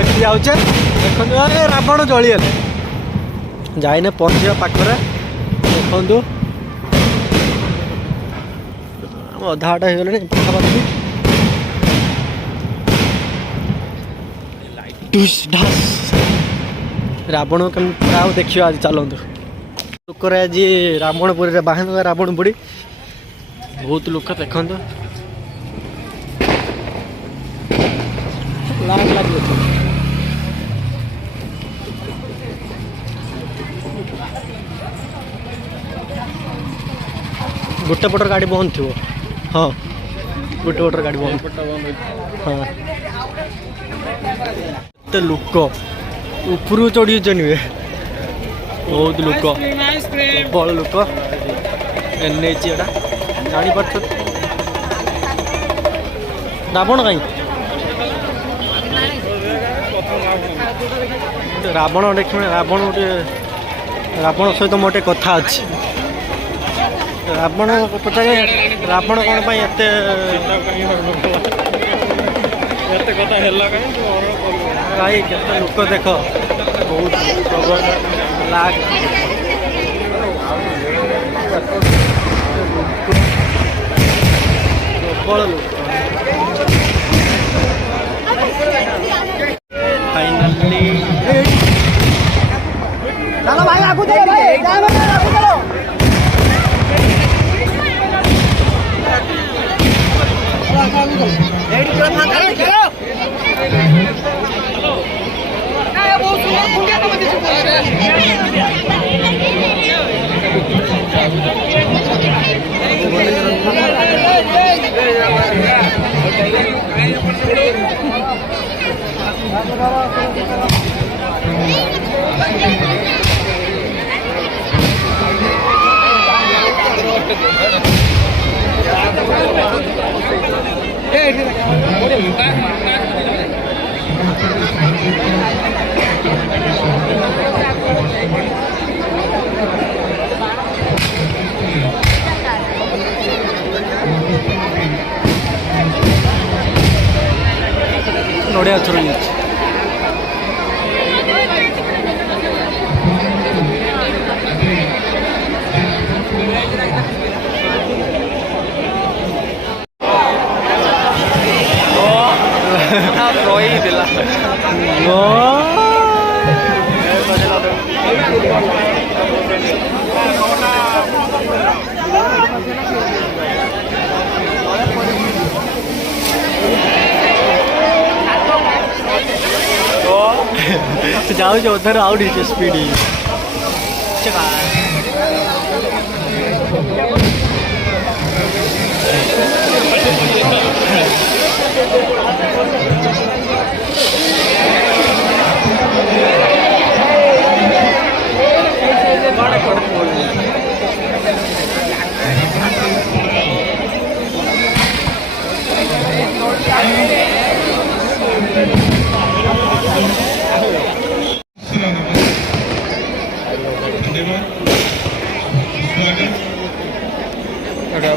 देखी जाऊे देखो रावण जलिगले जाइने पहुँचा पाखरे देखु अधा अधा हो गले पाखापाखि रावण कमी आउ देखिए आज चलतु लोक आज रावणपुरी बाहन रावण बुड़ी बहुत लोक देखो लाग लग गोटे पटर गाड़ी बंद थी हाँ गोटे पटर गाड़ी बंद हाँ एत लोक ऊपर चढ़ी नुहे बहुत लोक प्रबल लोक एन जापार रावण कहीं रावण देख रावण गोटे रावण सहित मोटे कथा अच्छी रावण पचारे रावण कौन भाई कहीं केते लोक देख बहुत प्रबल लाग प्रबल लोक फाइनली चलो भाई आगू चलो भाई आगू चलो नोड़िया थोड़ी जाऊ उधर आउट स्पीड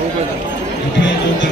হবে না।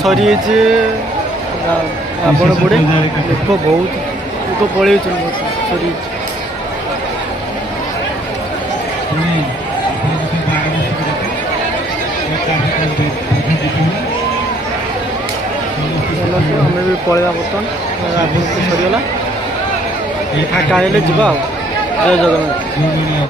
ସରି ହେଇଛି ରାବଣ ପୋଡ଼ି ଲୋକ ବହୁତ ଲୋକ ପଳେଇଛନ୍ତି ସରି ହେଇଛି। ଆମେ ବି ପଳେଇବା ବର୍ତ୍ତମାନ ରାବଣ ପୋଡ଼ି ସରିଗଲା ଫାଙ୍କା ହେଲେ ଯିବା ଆଉ। ଜୟ ଜଗନ୍ନାଥ।